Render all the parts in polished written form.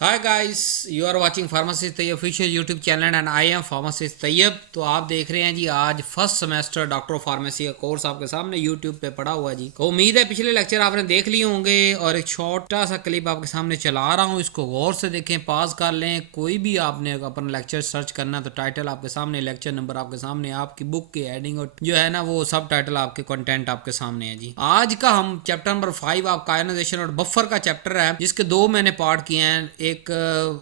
Hi guys, you are watching pharmacist Taiyab official YouTube channel and I am pharmacist Taiyab. तो आप देख रहे हैं जी, आज first semester doctor of pharmacy का कोर्स आपके सामने यूट्यूब पे पड़ा हुआ जी। तो उम्मीद है पिछले लेक्चर आपने देख लिए होंगे और एक छोटा सा क्लिप आपके सामने चला रहा हूँ, इसको गौर से देखें, पास कर लें। कोई भी आपने अपना लेक्चर सर्च करना है तो टाइटल आपके सामने, लेक्चर नंबर आपके सामने, आपकी बुक की हेडिंग और जो है ना वो सब टाइटल आपके कंटेंट आपके सामने है जी। आज का हम चैप्टर नंबर 5 आपका आयनाइजेशन और बफर का चैप्टर है, जिसके दो मैंने पार्ट किए हैं। एक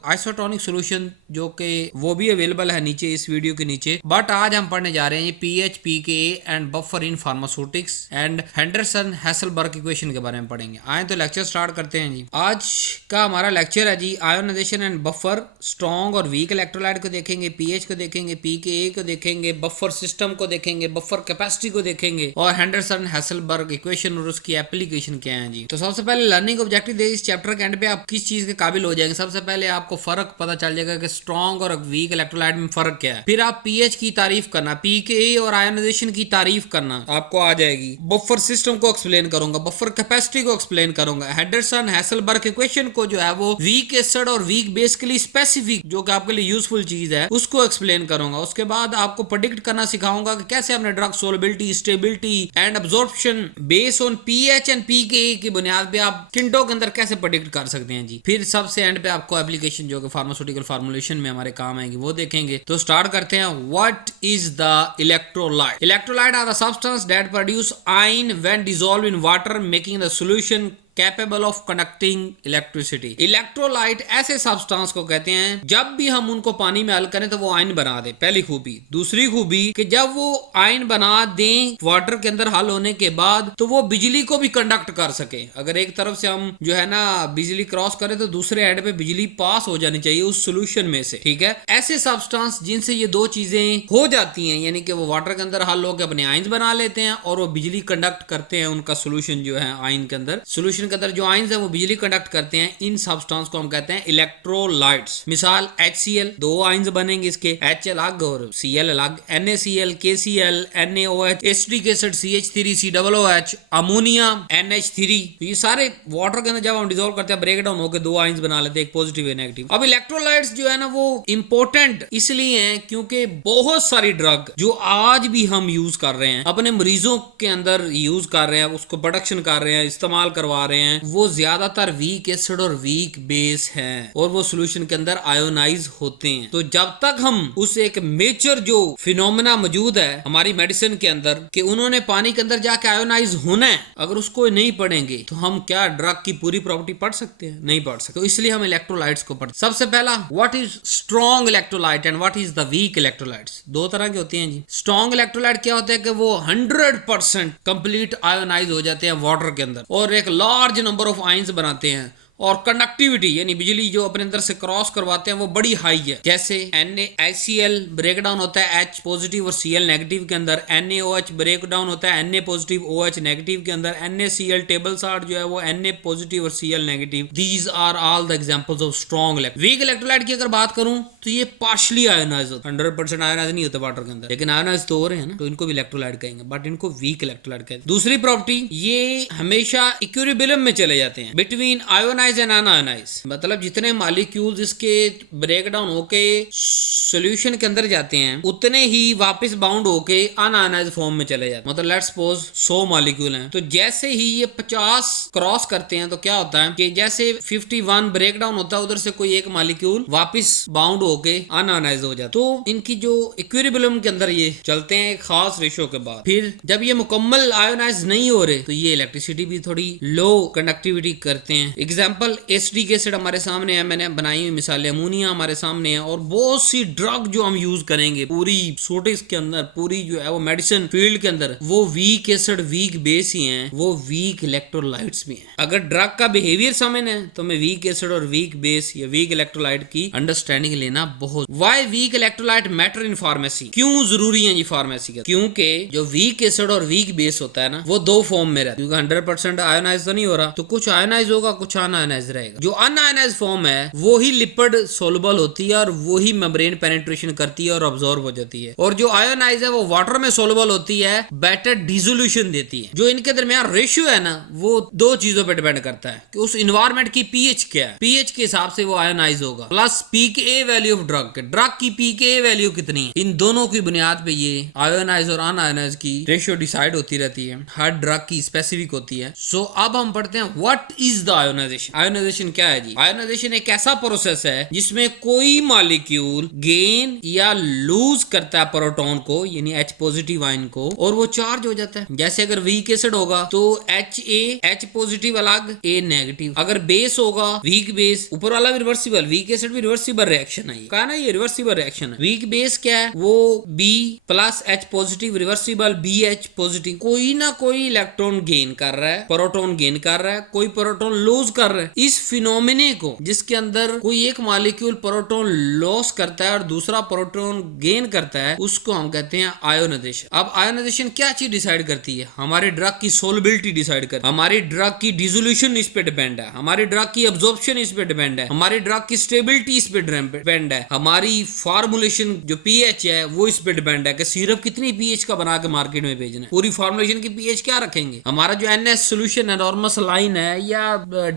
आइसोटोनिक सॉल्यूशन जो कि वो भी अवेलेबल है नीचे इस वीडियो के नीचे, बट आज हम पढ़ने जा रहे हैं pH pKa and buffer in pharmaceutics and Henderson Hasselbalch equation के बारे में पढ़ेंगे। आए तो लेक्चर स्टार्ट करते हैं जी। आज का हमारा लेक्चर है जी आयोनाइजेशन एंड बफर। स्ट्रॉन्ग और वीक इलेक्ट्रोलाइट को देखेंगे, पीएच को देखेंगे, पीकेए को देखेंगे, बफर सिस्टम को देखेंगे, बफर कैपेसिटी को देखेंगे और हेंडरसन हैसलबर्ग इक्वेशन और उसकी एप्लीकेशन क्या है जी। तो सबसे पहले लर्निंग ऑब्जेक्टिव इस चैप्टर के एंड पे आप किस चीज के काबिल हो जाएंगे। सबसे पहले आपको फर्क पता चल जाएगा कि स्ट्रॉन्ग और वीक इलेक्ट्रोलाइट में फर्क क्या है। फिर आप पीएच की तारीफ करना, पीकेए और आयोनाइजेशन की तारीफ करना आपको आ जाएगी। बफर सिस्टम को एक्सप्लेन करूंगा, बफर कैपेसिटी को एक्सप्लेन करूंगा, हेंडरसन हैसलबर्ग इक्वेशन को जो है वो वीक एसिड और वीक बेस के लिए स्पेसिफिक जो कि आपके लिए यूजफुल चीज है उसको एक्सप्लेन करूंगा। उसके बाद आपको प्रेडिक्ट करना सिखाऊंगा कि कैसे अपने drug solubility, stability and absorption base on pH and pKa की बुनियाद पे आप किंटो के अंदर कैसे प्रेडिक्ट कर सकते हैं जी। फिर सबसे एंड पे आपको एप्लीकेशन जो कि फार्मास्यूटिकल फार्मूलेशन में हमारे काम आएगी वो देखेंगे। तो स्टार्ट करते हैं। What is the electrolyte? Electrolyte are the substance that produce ion when dissolve in water making the solution capable of conducting electricity. Electrolyte ऐसे सब्सटेंस को कहते हैं जब भी हम उनको पानी में हल करें तो वो आयन बना दे, पहली खूबी। दूसरी खूबी कि जब वो आयन बना दें वाटर के अंदर हल होने के बाद तो वो बिजली को भी कंडक्ट कर सके। अगर एक तरफ से हम जो है ना बिजली क्रॉस करें तो दूसरे एंड पे बिजली पास हो जानी चाहिए उस सोल्यूशन में से, ठीक है। ऐसे सब्सटेंस जिनसे ये दो चीजें हो जाती हैं, यानी कि वो वाटर के अंदर हल होकर अपने आयन बना लेते हैं और वो बिजली कंडक्ट करते हैं, उनका सोल्यूशन जो है आयन के अंदर, सोल्यूशन के अंदर जो आयंस है वो बिजली कंडक्ट करते हैं। इन सब्सटेंस को हम कहते हैं इलेक्ट्रोलाइट्स। मिसाल HCl, दो आयंस बनेंगे इसके, H अलग और Cl अलग, NaCl, KCl, NaOH, acetic acid CH3, COOH, ammonia NH3। तो ये सारे वाटर के अंदर जब हम डिसॉल्व करते हैं ब्रेक डाउन होकर दो आयंस बना लेते हैं, एक पॉजिटिव एक नेगेटिव। अब इलेक्ट्रोलाइट्स जो है ना वो इंपॉर्टेंट इसलिए हैं क्योंकि बहुत सारी ड्रग जो आज भी हम यूज कर रहे हैं, अपने मरीजों के अंदर यूज कर रहे हैं, उसको प्रोडक्शन कर रहे हैं, इस्तेमाल करवा रहे हैं, वो ज्यादातर वीक एसिड और वीक बेस हैं और वो सॉल्यूशन के अंदर आयोनाइज होते हैं। तो जब तक हम उस एक मेजर जो फिनोमेना मौजूद है हमारी मेडिसिन के अंदर कि उन्होंने पानी के अंदर जाके आयोनाइज होना है, अगर उसको नहीं पढ़ेंगे तो हम क्या ड्रग की पूरी प्रॉपर्टी पढ़ सकते हैं? नहीं पढ़ सकते। तो इसलिए हम इलेक्ट्रोलाइट्स को पढ़ते। सबसे पहला, what is strong electrolyte and what is the weak electrolytes? दो तरह के होते हैं जी। स्ट्रॉन्ग इलेक्ट्रोलाइट क्या होता है कि वो 100% कंप्लीट आयोनाइज हो जाते हैं वाटर के अंदर और एक लार्ज नंबर ऑफ आयंस बनाते हैं और कंडक्टिविटी यानी बिजली जो अपने अंदर से क्रॉस करवाते हैं वो बड़ी हाई है। जैसे NaCl ब्रेक डाउन होता है H पॉजिटिव और Cl नेगेटिव के अंदर, NaOH ब्रेक डाउन होता है Na पॉजिटिव OH नेगेटिव के अंदर, NaCl टेबल साल्ट जो है वो Na पॉजिटिव और Cl negative. These are all the examples of strong electrolyte. Weak electrolyte की अगर बात करूं तो ये पार्शली आयोनाइज होता है, 100% आयोनाइज नहीं होता वाटर के अंदर, लेकिन आयोनाइज तो हो रहे हैं ना, तो इनको भी इलेक्ट्रोलाइट कहेंगे, बट इनको वीक इलेक्ट्रोलाइट कहते हैं। दूसरी प्रॉपर्टी, ये हमेशा इक्विलिब्रियम में चले जाते हैं बिटवीन आयोनाइज एंड अनआयोनाइज। मतलब जितने मॉलिक्यूल्स इसके ब्रेक डाउन होके सॉल्यूशन के अंदर जाते हैं उतने ही वापस बाउंड होके अनआयोनाइज फॉर्म में चले जाते हैं। मतलब लेट्स सपोज 100 मॉलिक्यूल हैं, तो जैसे ही ये 50 क्रॉस करते हैं तो क्या होता है कि जैसे 51 ब्रेक डाउन होता है उधर से कोई एक मॉलिक्यूल वापस बाउंड होके अनआयोनाइज हो जाता है। तो इनकी जो इक्विलिब्रियम के अंदर ये चलते हैं एक खास रेशो के बाद। फिर जब ये मुकम्मल आयोनाइज नहीं हो रहे तो ये इलेक्ट्रिसिटी भी थोड़ी लो कंडक्टिविटी करते हैं। एग्जाम्पल एसिटिक एसिड हमारे सामने है, मैंने बनाई हुई मिसालें, अमोनिया हमारे सामने है और बहुत सी ड्रग जो हम यूज करेंगे पूरी सोटिक्स के अंदर, पूरी जो है वो मेडिसिन फील्ड के अंदर, वो वीक एसिड वीक बेस ही हैं, वो वीक इलेक्ट्रोलाइट्स भी हैं। अगर ड्रग का बिहेवियर समझना है तो मैं वीक एसिड और वीक बेस या वीक इलेक्ट्रोलाइट की अंडरस्टैंडिंग लेना बहुत। Why weak electrolyte matter in pharmacy? क्यों जरूरी है ये फार्मेसी का? क्योंकि जो वीक एसिड और वीक बेस होता है ना वो दो फॉर्म में रहता है, क्योंकि 100% आयोनाइज तो नहीं हो रहा, तो कुछ आयोनाइज होगा कुछ अनआयोनाइज अनआयोनाइज रहेगा। जो अनआयोनाइज फॉर्म है वो ही लिपिड सोलुबल होती है और वो ही मेम्ब्रेन पेनिट्रेशन करती है और अब्सॉर्ब हो जाती है, और जो आयोनाइज है वो वाटर में सोलुबल होती है, बेटर डिसोल्यूशन देती है। जो इनके दरमियान रेशियो है ना वो दो चीजों पर डिपेंड करता है कि उस इन्वायरमेंट की पीएच क्या है, पीएच के हिसाब से वो आयोनाइज होगा, plus pK value of drug की पीके वैल्यू कितनी है, इन दोनों की बुनियाद पे ये आयोनाइज और अनआयोनाइज की रेशियो डिसाइड होती रहती है, हर ड्रग की स्पेसिफिक होती है। सो अब हम पढ़ते हैं what is the ionization. Ionization क्या है जी? आयोनाइजेशन एक ऐसा प्रोसेस है जिसमेमें कोई मॉलिक्यूल गेन या लूज करता है प्रोटॉन को, यानी H पॉजिटिव आयन को, और वो चार्ज हो जाता है। जैसे अगर वीक एसिड होगा तो H पॉजिटिव अलग A नेगेटिव, अगर बेस होगा वीक बेस, ऊपर वाला भी रिवर्सिबल, वीक एसिड भी रिवर्सिबल रिएक्शन है, कहा ना ये रिवर्सिबल रिएक्शन है। वीक बेस क्या है? वो B plus H positive reversible BH positive, कोई ना कोई इलेक्ट्रॉन गेन कर रहा है, प्रोटॉन गेन कर रहा है, कोई प्रोटॉन लूज कर रहा है। इस फिनोमिने को, जिसके अंदर कोई एक मॉलिक्यूल प्रोटॉन लॉस करता है और दूसरा प्रोटॉन गेन करता है, उसको हम कहते हैं आयोनाइजेशन। अब आयोनाइजेशन क्या चीज डिसाइड करती है? हमारे ड्रग की सोलबिलिटी डिसाइड करती है, हमारी ड्रग की डिसोल्यूशन इस पे डिपेंड है, हमारी ड्रग की अब्जॉर्प्शन इस पे डिपेंड है, हमारी ड्रग की स्टेबिलिटी इस पे डिपेंड है, हमारी फार्मूलेशन जो पीएच है वो इस पे डिपेंड है कि सिरप कितनी पीएच का बना के मार्केट में भेजना है, पूरी फार्मूलेशन की पीएच क्या रखेंगे, हमारा जो एनएस सोल्यूशन है, नॉर्मल सलाइन है या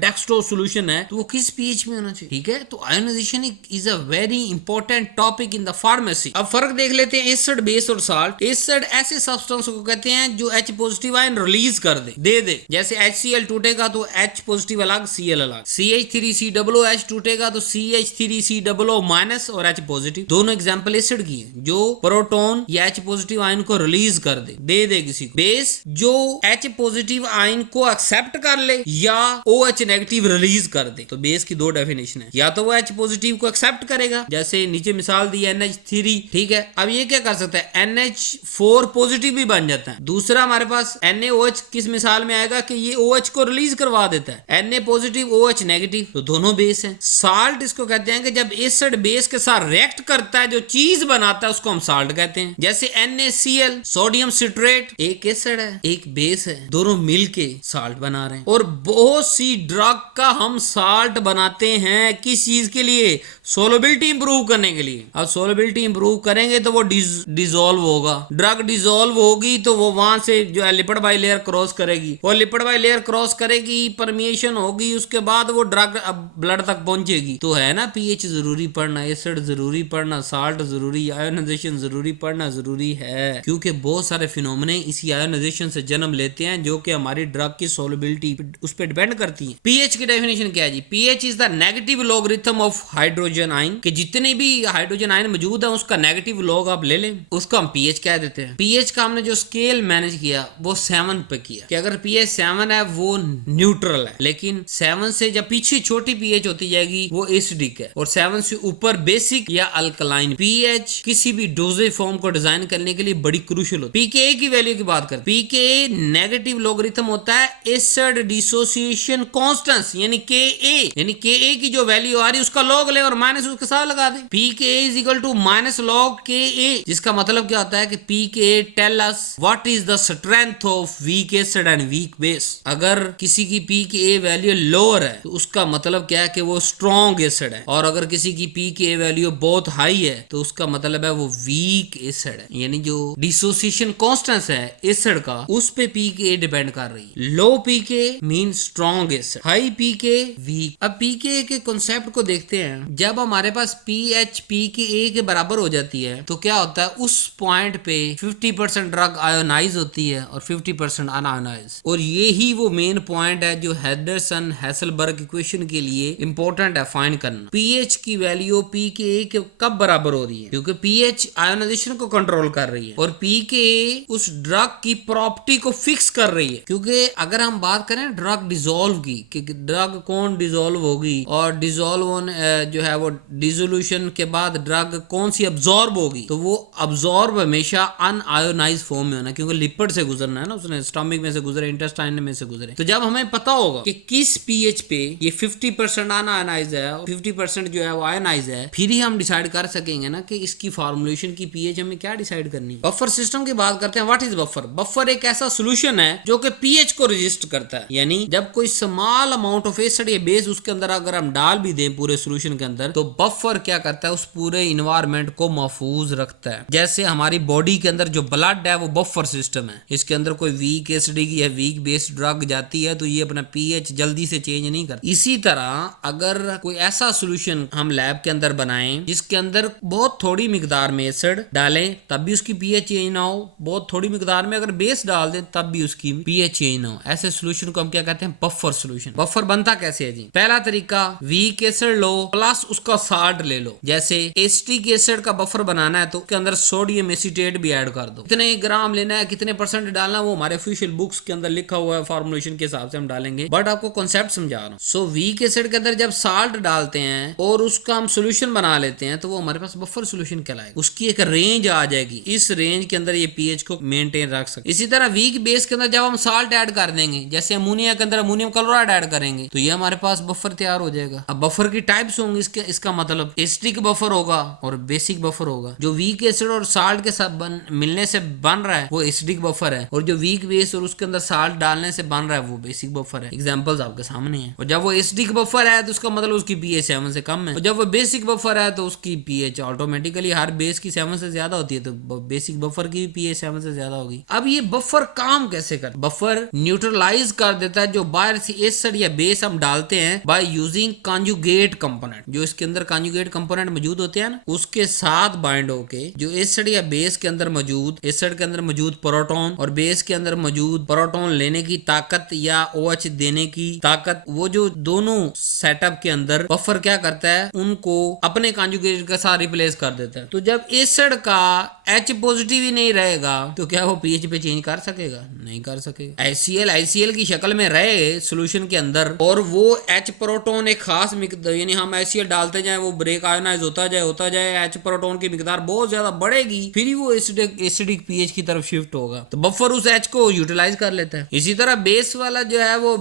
डेक्स्ट्रो सोल्यूशन है, तो वो किस पीएच में होना चाहिए। ठीक है, तो ionization is a very important topic in the pharmacy. अब फर्क देख लेते हैं एसिड बेस और साल्ट। एसिड ऐसे सब्सटेंस को कहते हैं जो H पॉजिटिव आयन रिलीज कर दे। जैसे HCl टूटेगा तो H पॉजिटिव अलग, Cl अलग, CH3COOH टूटेगा तो CH3COO माइनस और H पॉजिटिव। दोनों एग्जांपल एसिड की है जो प्रोटॉन या H पॉजिटिव आयन को रिलीज कर दे किसी को। बेस जो H पॉजिटिव आयन को एक्सेप्ट कर ले या OH नेगेटिव रिलीज कर दे। तो बेस की दो डेफिनेशन है, या तो वो H पॉजिटिव को एक्सेप्ट करेगा, जैसे नीचे मिसाल दी NH3, ठीक है। अब ये क्या कर सकता है, NH4 पॉजिटिव भी बन जाता है। दूसरा हमारे पास NaOH किस मिसाल में आएगा कि ये OH को रिलीज करवा देता है, Na पॉजिटिव OH नेगेटिव, तो दोनों बेस हैं। साल्ट इसको कहते हैं कि जब एसिड बेस के साथ रिएक्ट करता है, जो चीज बनाता है, उसको हम साल्ट कहते हैं। जैसे NaCl सोडियम सिट्रेट, एक एसिड है एक बेस है, दोनों मिलके साल्ट बना रहे हैं। और बहुत सी ड्रग का हम साल्ट बनाते हैं किस चीज के लिए? सोलबिलिटी इंप्रूव करने के लिए। अब सोलबिलिटी इंप्रूव करेंगे तो वो डिसॉल्व होगा, ड्रग डिसॉल्व होगी तो वो वहां से जो है लिपिड बाई लेयर क्रॉस करेगी, और लिपिड बाई लेयर क्रॉस करेगी, परमिएशन होगी, उसके बाद वो ड्रग ब्लड तक पहुंचेगी। तो है ना, पीएच जरूरी पढ़ना, एसिड जरूरी पढ़ना, साल्ट जरूरी, आयोनाइजेशन जरूरी पढ़ना जरूरी है, क्योंकि बहुत सारे फिनोमेने इसी आयोनाइजेशन से जन्म लेते हैं जो कि हमारी ड्रग की सोलबिलिटी उस पर डिपेंड करती है। पीएच की डेफिनेशन क्या है जी? PH is the negative logarithm of hydrogen ion, कि जितने भी हाइड्रोजन आयन मौजूद है उसका नेगेटिव लॉग आप ले लें, उसको हम पीएच कह देते हैं। पीएच का हमने जो स्केल मैनेज किया वो 7 पे किया, कि अगर पीएच 7 है वो न्यूट्रल है, लेकिन 7 से जब पीछे छोटी पीएच होती जाएगी वो एसिडिक है, और 7 से ऊपर बेसिक या अल्कलाइन। पीएच किसी भी डोजेज फॉर्म को डिजाइन करने के लिए बड़ी क्रूशियल होती है। पीके की वैल्यू की बात करते, पीके नेगेटिव लॉगरिथम होता है एसिड डिसोसिएशन कांस्टेंस, यानी के की जो वैल्यू आ रही है उसका लॉग ले और माइनस उसके साथ लगा दे। PK is equal to minus log K a, जिसका मतलब क्या होता है कि pK tell us what is the strength of weak acid and weak base. अगर किसी की पीके वैल्यू लोअर है तो उसका मतलब क्या है कि वो स्ट्रॉन्ग एसिड है, और अगर किसी की पीके वैल्यू बहुत हाई है तो उसका मतलब है वो वीक एसिड है। यानी जो डिसोसिएशन कांस्टेंस है एसिड का, उस पे पीके डिपेंड कर रही है। लो पीके मीन स्ट्रॉन्ग एसिड, हाई पीके वीक। अब पीके के कॉन्सेप्ट को देखते हैं। जब हमारे पास पीएच पीके के बराबर हो जाती है तो क्या होता है, उस पॉइंट पे 50% ड्रग आयोनाइज होती है और 50% अनआयोनाइज, और ये ही वो मेन पॉइंट है जो हेंडरसन हैसलबर्ग इक्वेशन के लिए इंपॉर्टेंट है फाइंड करना। पीएच की वैल्यू पीके के कब बराबर हो रही है, क्योंकि पीएच आयोनाइजेशन को कंट्रोल कर रही है और पीके उस ड्रग की प्रॉपर्टी को फिक्स कर रही है। क्योंकि अगर हम बात करें ड्रग डिसॉल्व की, कि ड्रग कौन डिसॉल्व होगी और डिसॉल्व जो है वो डिसोल्यूशन के बाद ड्रग कौन सी अब्सॉर्ब होगी, तो वो अब्सॉर्ब हमेशा अनआयोनाइज फॉर्म में होना, क्योंकि लिपिड से गुजरना है ना, उसने स्टमक में से गुजरे, इंटेस्टाइन में से गुजरे। तो जब हमें पता होगा कि किस पीएच पे ये 50% अनआयोनाइज है और 50% जो है वो आयोनाइज है, फिर ही हम डिसाइड कर सकेंगे ना कि इसकी फार्मूलेशन की पीएच हमें क्या डिसाइड करनी है। बफर सिस्टम की बात करते हैं। What is buffer? बफर एक ऐसा सोल्यूशन है जो कि पीएच को रजिस्ट करता है, यानी जब कोई small amount amount of acid या बेस उसके अंदर अगर हम डाल भी दें पूरे सोल्यूशन के अंदर, तो बफर क्या करता है, उस पूरे इन्वायरमेंट को महफूज रखता है। जैसे हमारी बॉडी के अंदर जो ब्लड है वो बफर सिस्टम है, इसके अंदर कोई वीक एसिडिक या वीक बेस ड्रग जाती है तो ये अपना पीएच जल्दी से चेंज नहीं करता। इसी तरह अगर कोई ऐसा सोल्यूशन हम लैब के अंदर बनाएं जिसके अंदर बहुत थोड़ी मिकदार में एसिड डालें तब भी उसकी पीएच चेंज ना हो, बहुत थोड़ी मिकदार में अगर बेस डाल दें तब भी उसकी पीएच चेंज ना हो, ऐसे सोल्यूशन को हम क्या कहते हैं, बफर सोल्यूशन। बफर बनता कैसे है जी? पहला तरीका, वीक एसिड लो प्लस उसका साल्ट ले लो। जैसे एसिटिक एसिड का बफर बनाना है तो उसके अंदर सोडियम एसीटेट भी ऐड कर दो। कितने ग्राम लेना है, कितने परसेंट डालना है, वो हमारे ऑफिशियल बुक्स के अंदर लिखा हुआ है, फॉर्मुलेशन के हिसाब से हम डालेंगे, बट आपको कॉन्सेप्ट समझा रहा हूँ। सो वीक एसिड के अंदर जब साल्ट डालते हैं और उसका हम सोल्यूशन बना लेते हैं तो वो हमारे पास बफर सोल्यूशन कहलाएगा। उसकी एक रेंज आ जाएगी, इस रेंज के अंदर ये पीएच को मेंटेन रख सकते। इसी तरह वीक बेस के अंदर जब हम साल्ट ऐड कर देंगे, जैसे अमोनिया के अंदर अमोनियम क्लोराइड ऐड करेंगे, तो ये हमारे पास बफर तैयार हो जाएगा। अब बफर की टाइप्स होंगी इसका मतलब एसिडिक बफर होगा और बेसिक बफर होगा। जो वीक एसिड और साल्ट के साथ मिलने से बन रहा है वो एसिडिक बफर है, और जो वीक बेस और उसके अंदर साल्ट डालने से बन रहा है वो बेसिक बफर है। एग्जांपल्स आपके सामने है। और जब वो एसिडिक बफर है तो उसका मतलब उसकी पीएच 7 से कम है, और जब वो बेसिक बफर है तो उसकी पीएच ऑटोमेटिकली हर बेस की 7 से ज्यादा होती है, तो बेसिक बफर की पीएच 7 से ज्यादा होगी। अब ये बफर काम कैसे कर, बफर न्यूट्रलाइज कर देता है जो बाहर से एसिड या बेस हम डालते हैं बाय यूजिंग कॉन्जुगेट कंपोनेंट। जो इसके अंदर कॉन्जुगेट कंपोनेंट मौजूद होते हैं ना, उसके साथ बाइंड होके जो एसिड या बेस के अंदर मौजूद, एसिड के अंदर मौजूद प्रोटॉन और बेस के अंदर मौजूद प्रोटॉन लेने की ताकत या OH देने की ताकत, वो जो दोनों सेटअप के अंदर बफर क्या करता है, उनको अपने कॉन्जुगेट के साथ रिप्लेस कर देता है। तो जब एसिड का H पॉजिटिव ही नहीं रहेगा तो क्या वो पीएच पे चेंज कर सकेगा? नहीं कर सकेगा। ICL की शक्ल में रहे सोल्यूशन के अंदर और वो H प्रोटॉन एक खास मिकदार, यानी हम ICL डालते जाए वो ब्रेक आयोनाइज होता जाए H प्रोटॉन की मिकदार बहुत ज्यादा बढ़ेगी, फिर ही वो एसिडिक पीएच की तरफ शिफ्ट होगा। तो बफर उस H को यूटिलाइज कर लेता है। इसी तरह बेस वाला जो है वो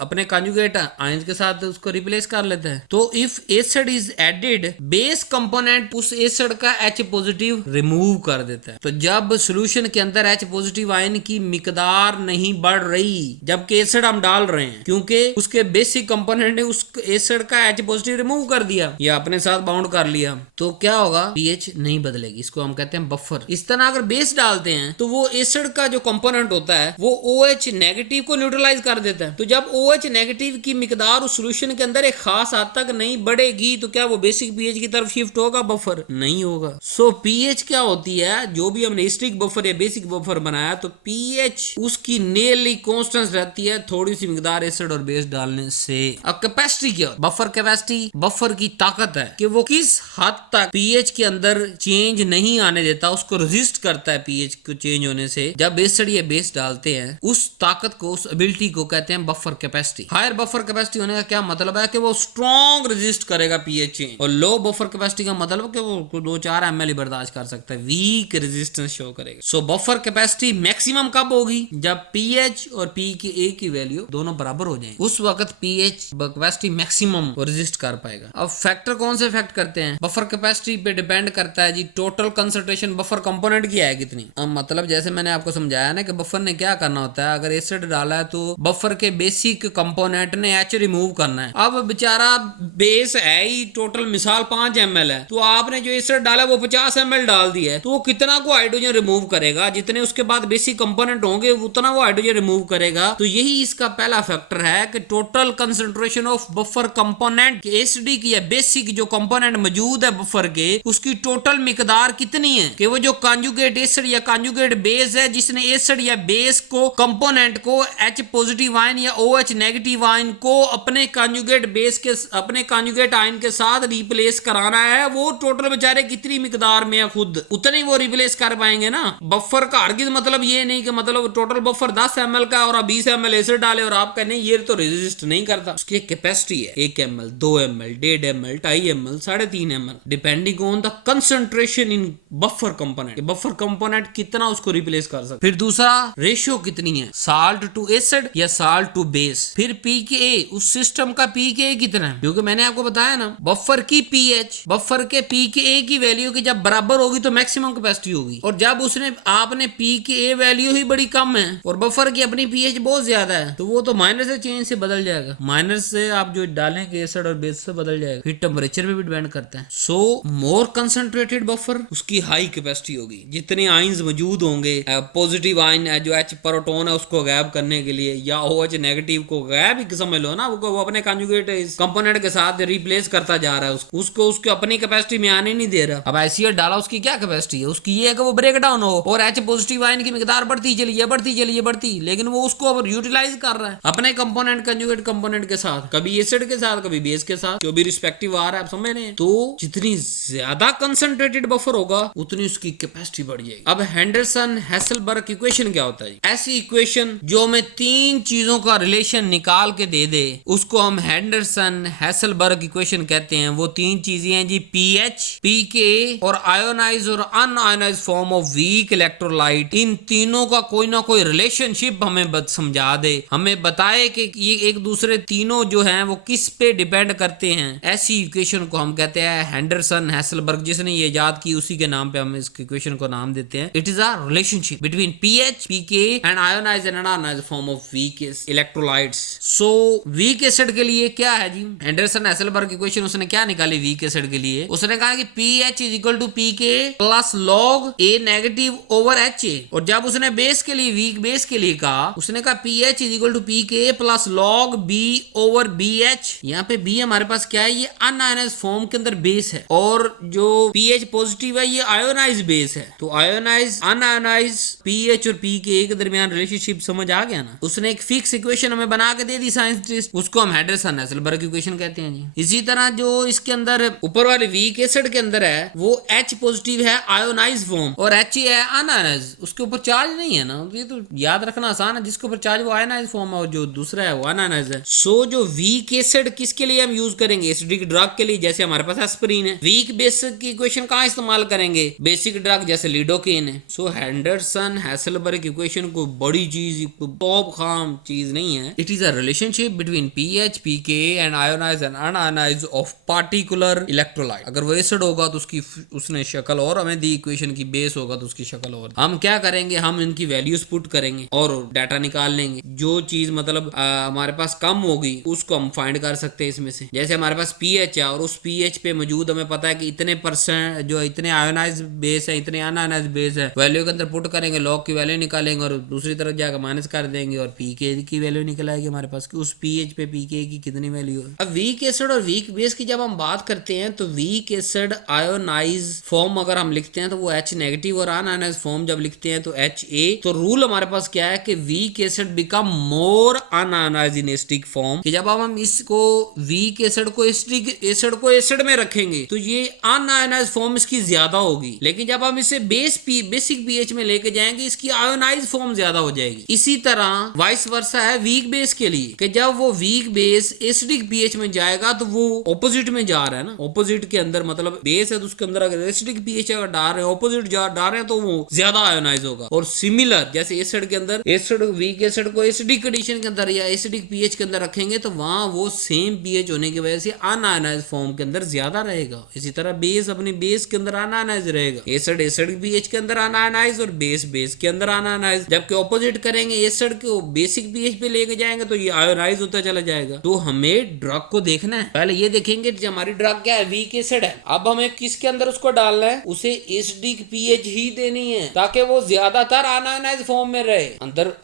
अपने कॉन्जुगेट आयंस के साथ उसको रिप्लेस कर लेता है। तो if acid is added, base component उस एसिड का H पॉजिटिव रिमूव कर देता है। तो जब सोल्यूशन के अंदर H पॉजिटिव आयन की मिकदार नहीं बढ़ रही जबकि एसिड हम डाल रहे हैं, क्योंकि उसके बेसिक कंपोनेंट ने उस एसिड का H पॉजिटिव रिमूव कर दिया या अपने साथ बाउंड कर लिया, तो क्या होगा, पीएच नहीं बदलेगी। इसको हम कहते हैं बफर। इस तरह अगर बेस डालते हैं तो वो एसिड का जो कंपोनेंट होता है वो OH नेगेटिव को न्यूट्रलाइज कर देता है। तो जब OH नेगेटिव की मिकदार उस सोल्यूशन के अंदर एक खास हद तक नहीं बढ़ेगी तो क्या वो बेसिक पीएच की तरफ शिफ्ट होगा? बफर नहीं होगा। सो पीएच क्या होती है, जो भी हमने एसिडिक बफर या बेसिक बफर बनाया तो पीएच उसकी नियरली कांस्टेंट रहती है, थोड़ी सी मिकदार एसिड और बेस डालने से। अब कैपेसिटी क्या, बफर कैपेसिटी बफर की ताकत है कि वो किस हद तक पीएच के अंदर चेंज नहीं आने देता, उसको रेजिस्ट करता है पीएच को चेंज होने से। जब एसिड या बेस डालते हैं उस ताकत को, उस एबिलिटी को कहते हैं buffer capacity. Higher buffer capacity होने का क्या मतलब है कि वो स्ट्रॉन्ग रेजिस्ट करेगा पीएच चेंज, और लो बफर कैपेसिटी का मतलब कि वो 2-4 ml ही बर्दाश्त कर सकता है, वीक रेजिस्टेंस शो करेगा। सो बफर कैपेसिटी मैक्सिमम कब होगी? जब पीएच और पीके की वैल्यू दोनों बराबर हो जाए, उस वक्त पीएच कैपेसिटी मैक्सिमम रेजिस्ट कर पाएगा। अब फैक्टर कौन से इफेक्ट करते हैं? बफर कैपेसिटी पे डिपेंड करता है जी टोटल कंसंट्रेशन बफर कंपोनेंट की है कितनी। अब मतलब जैसे मैंने आपको समझाया ना कि बफर ने क्या करना होता है, अगर एसिड डाला है तो बफर के बेसिक कंपोनेंट ने H रिमूव करना है। अब बेचारा बेस है ही टोटल मिसाल 5 ml है, तो आपने जो एसिड डाला वो 50 ml डाल दिया है, तो वो कितना को हाइड्रोजन रिमूव करेगा? जितने उसके बाद बेसिक कंपोनेंट होंगे उतना वो हाइड्रोजन रिमूव करेगा। तो यही इसका पहला फैक्टर है कि total concentration of buffer component, acidic या बेसिक जो कंपोनेंट मौजूद है बफर के, उसकी टोटल मिकदार कितनी है कि वो जो कॉन्जुगेट एसिड या कॉन्जुगेट बेस है जिसने एसिड या बेस को कंपोनेंट को H पॉजिटिव आयन या OH नेगेटिव आयन को अपने कॉन्जुगेट बेस के, अपने कॉन्जुगेट आयन के साथ रिप्लेस कराना है, वो टोटल बेचारे कितनी मिकदार में है खुद उतने वो रिप्लेस कर पाएंगे ना। बफर का हरगिज मतलब ये नहीं कि मतलब टोटल बफर 10 ml का और 20 ml एसिड डाले और आप कहने ये तो रेजिस्ट नहीं करता। उसकी कैपेसिटी है 1 ml, 2 ml, 1.5 ml, 2.5 ml, 3.5 ml, depending on the concentration in buffer component. Buffer component कितना उसको रिप्लेस कर सकता। फिर दूसरा रेशियो कितनी है, साल्ट टू एसिड या साल्ट टू बेस। फिर पीके, उस सिस्टम का पीके कितना है, क्योंकि मैंने आपको बताया ना बफर की पीएच, बफर के पीके की वैल्यू की जब बराबर होगी तो मैक्सिमम मैक्सिमम कैपेसिटी होगी। और जब उसने आपने पी के ए वैल्यू ही बड़ी कम है और बफर की अपनी पीएच बहुत ज्यादा है, तो वो तो माइनस से चेंज से बदल जाएगा, माइनस से आप जो डालेंगे एसिड और बेस से बदल जाएगा। फिर टेम्परेचर पे भी डिपेंड करता है। सो मोर कंसंट्रेटेड बफर उसकी हाई कैपेसिटी होगी। जितने आइंस मौजूद होंगे, पॉजिटिव आइन है जो एच प्रोटॉन है उसको गायब करने के लिए, या OH नेगेटिव को गायब ही समझ लो ना, वो अपने कंजुगेट कंपोनेंट के साथ रिप्लेस करता जा रहा है, उसको उसको अपनी कैपेसिटी में आने नहीं दे रहा। अब ICS डाला, उसकी क्या कैपेसिटी है? उसकी ये है कि वो ब्रेक डाउन हो और H पॉजिटिव आयन की मिकदार बढ़ती चलिए, लेकिन वो उसको अब यूटिलाइज कर रहा है अपने कंपोनेंट कंजुगेट कंपोनेंट के साथ, कभी एसिड के साथ कभी बेस के साथ, जो भी रिस्पेक्टिव आ रहा है, आप समझ रहे हैं। तो जितनी ज्यादा कंसंट्रेटेड बफर होगा उतनी उसकी कैपेसिटी बढ़ जाएगी। अब हेंडरसन हेसलबर्ग इक्वेशन क्या होता है? ऐसी इक्वेशन जो हमें तीन चीजों का रिलेशन निकाल के दे दे, उसको हम हेंडरसन हेसलबर्ग इक्वेशन कहते हैं। वो तीन चीजें हैं जी, pH, pK और आयोनाइज और unionise form of weak electrolyte. इन तीनों का कोई ना कोई रिलेशनशिप हमें समझा दे, हमें बताए कि ये एक दूसरे तीनों जो हैं वो किस पे डिपेंड करते हैं। ऐसी इक्वेशन को हम कहते हैं हेंडरसन हेसलबर्ग। जिसने ये इजाद की उसी के नाम पे हम इस इक्वेशन को नाम देते हैं। It is a relationship between pH, pK and ionise and un-ionised form of weak electrolytes. So weak acid के लिए क्या है जी, हेंडरसन हेसलबर्ग इक्वेशन उसने क्या निकाली वीक एसिड के लिए? उसने कहा कि pH is equal to pK plus log A negative over HA। और जब उसने बेस के लिए, वीक बेस के लिए कहा, उसने कहा pH is equal to pK plus log B over BH। यहाँ पे B हमारे पास क्या है? ये अनआयोनाइज फॉर्म के अंदर बेस है, और जो pH पॉजिटिव है ये आयोनाइज बेस है। तो आयोनाइज अनआयोनाइज pH और pK के दरमियान रिलेशनशिप समझ आ गया ना। उसने एक फिक्स इक्वेशन हमें बना के दे दी साइंटिस्ट, उसको हम हेंडरसन हेसलबर्ग इक्वेशन कहते हैं जी। इसी तरह जो इसके अंदर ऊपर वाले वीक एसिड के अंदर है वो H पॉजिटिव है आयोनाइज फॉर्म, और HA है अनआयोनाइज, उसके ऊपर चार्ज नहीं है ना। ये तो याद रखना आसान है, जिसके ऊपर चार्ज वो आयोनाइज फॉर्म है और जो दूसरा है वो अनआयोनाइज है। सो जो वीक एसिड किसके लिए हम यूज करेंगे? एसिडिक ड्रग के लिए, जैसे हमारे पास एस्पिरिन है। वीक बेसिक की इक्वेशन कहां इस्तेमाल करेंगे? बेसिक ड्रग जैसे लिडोकेन है। सो हेंडरसन हेसलबर्ग इक्वेशन को बड़ी चीज, टॉप खाम चीज नहीं है। It is a relationship between pH, pK and ionise and un-ionised of particular electrolyte. अगर वो एसिड होगा तो उसकी उसने शक्ल और हमें दी इक्वेशन की, बेस होगा तो उसकी शक्ल और। हम क्या करेंगे? हम इनकी वैल्यूज पुट करेंगे और डाटा निकाल लेंगे। जो चीज मतलब हमारे पास कम होगी उसको हम फाइंड कर सकते हैं इसमें से। जैसे हमारे पास pH है और उस pH पे मौजूद हमें पता है कि इतने परसेंट जो इतने आयोनाइज बेस है, इतने अनआयोनाइज बेस है, वैल्यू के अंदर पुट करेंगे, लॉग की वैल्यू निकालेंगे और दूसरी तरफ जाकर माइनस कर देंगे और pK की वैल्यू निकल आएगी हमारे पास कि उस pH पे pK की कितनी वैल्यू है। अब वीक एसिड और वीक बेस की जब हम बात करते हैं तो वीक एसिड आयोनाइज फॉर्म अगर हम लिखते हैं तो वो H नेगेटिव और अनआयोनाइज फॉर्म जब लिखते हैं तो HA। तो रूल हमारे पास क्या है कि week acid become more un-ionised in acidic form, कि जब हम इसको वीक एसिड को एसिड में रखेंगे तो ये अनआयोनाइज फॉर्म इसकी ज्यादा होगी, लेकिन जब हम इसे बेसिक pH में लेके जाएंगे इसकी आयोनाइज फॉर्म ज्यादा हो जाएगी। इसी तरह वाइस वर्सा है वीक बेस के लिए, कि जब वो वीक बेस एसिडिक pH में जाएगा तो वो ऑपोजिट में जा रहा है ना। ऑपोजिट के अंदर मतलब बेस है तो उसके अंदर अगर एसिडिक pH अगर डाल रहे हैं, ऑपोजिट डाल रहे हैं तो वो ज्यादा आयोनाइज होगा। और सिमिलर जैसे एसिड के अंदर एसिड वीक एसिड को एसिडिक कंडीशन के अंदर या एसिडिक pH के अंदर रखेंगे तो वहां वो सेम pH होने की वजह से अनआयोनाइज फॉर्म के अंदर ज्यादा रहेगा। इसी तरह बेस अपनी बेस के अंदर अनआयोनाइज रहेगा, एसिड pH के अंदर अनआयोनाइज और बेस के अंदर अनआयोनाइज। जबकि ऑपोजिट करेंगे, एसिड को बेसिक pH पे लेके जाएंगे तो ये आयोनाइज होता चला जाएगा। तो हमें ड्रग को देखना है, पहले ये देखेंगे कि हमारी ड्रग क्या है, वीक एसिड है। अब हमें किसके अंदर उसको डालना है? उसे एसिडिक pH ही देनी है ताकि वो ज्यादातर अनआयोनाइज फॉर्म में रहे।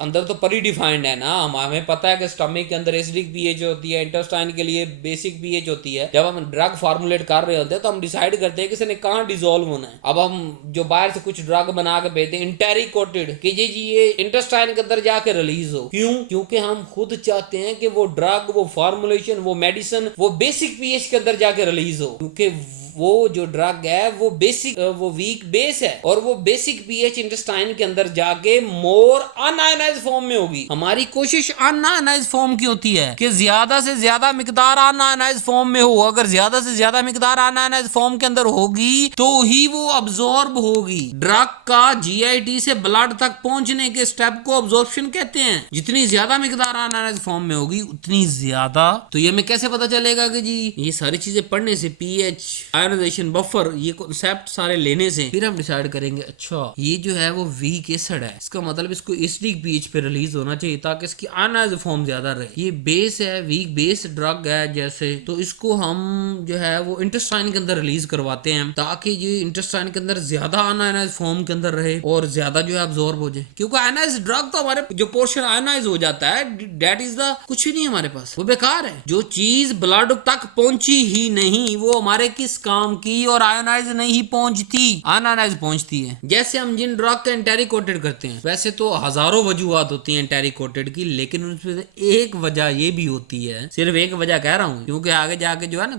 अंदर तो परी डिफाइंड है ना, हमें पता है कि स्टमक के अंदर एसिडिक pH होती है, इंटेस्टाइन के लिए बेसिक pH होती है। जब हम ड्रग फार्मुलेट कर रहे होते हैं तो हम डिसाइड करते हैं कि इसने कहां डिसॉल्व होना है। अब हम जो बाहर से कुछ ड्रग बना के भेजते हैं इंटेरिक कोटेड कि जी ये इंटेस्टाइन के अंदर जाके रिलीज हो। क्यों? क्योंकि हम खुद चाहते हैं कि वो ड्रग, वो फार्मुलेशन, वो मेडिसिन वो बेसिक pH के अंदर जाके रिलीज हो, क्योंकि वो जो ड्रग है वो वीक बेस है और वो बेसिक pH इंटेस्टाइन के अंदर जाके मोर अनआयोनाइज फॉर्म में होगी। हमारी कोशिश अनआयोनाइज फॉर्म की होती है कि ज्यादा से ज्यादा मिकदार अनआयोनाइज फॉर्म में हो। अगर ज्यादा से ज्यादा मिकदार अनआयोनाइज फॉर्म के अंदर होगी तो ही वो अब्सॉर्ब होगी। ड्रग का GIT से ब्लड तक पहुंचने के स्टेप को अब्सॉर्प्शन कहते हैं। जितनी ज्यादा मिकदार अनआयोनाइज फॉर्म में होगी उतनी ज्यादा। तो ये हमें कैसे पता चलेगा कि जी ये सारी चीजें पढ़ने से pH आयोनाइजेशन, बफर, ये कॉन्सेप्ट सारे लेने से फिर हम डिसाइड करेंगे अच्छा ये जो है वो वीक एसिड है, इसका मतलब इसको एसिडिक पीएच पे रिलीज होना चाहिए ताकि इसकी आयोनाइज्ड फॉर्म ज्यादा रहे। ये बेस है, वीक बेस ड्रग है जैसे, तो इसको हम जो है वो इंटेस्टाइन के अंदर रिलीज करवाते हैं ताकि ये इंटेस्टाइन के अंदर ज्यादा आयोनाइज्ड फॉर्म के अंदर रहे और ज्यादा जो है अब्सॉर्ब हो जाए, क्योंकि आयोनाइज्ड ड्रग तो हमारे जो पोर्शन आयोनाइज हो जाता है दैट इज द कुछ भी नहीं हमारे पास, वो बेकार है। जो चीज ब्लड तक पहुंची ही नहीं वो हमारे किस काम की, और आयोनाइज नहीं पहुंचती, अनआयोनाइज पहुंचती है। जैसे हम जिन ड्रग का एंटेरी कोटेड करते हैं, वैसे तो हजारों वजूहत होती हैं एंटेरी कोटेड की, लेकिन उसमें एक वजह ये भी होती है, सिर्फ एक वजह कह रहा हूँ क्योंकि आगे जाके जो है ना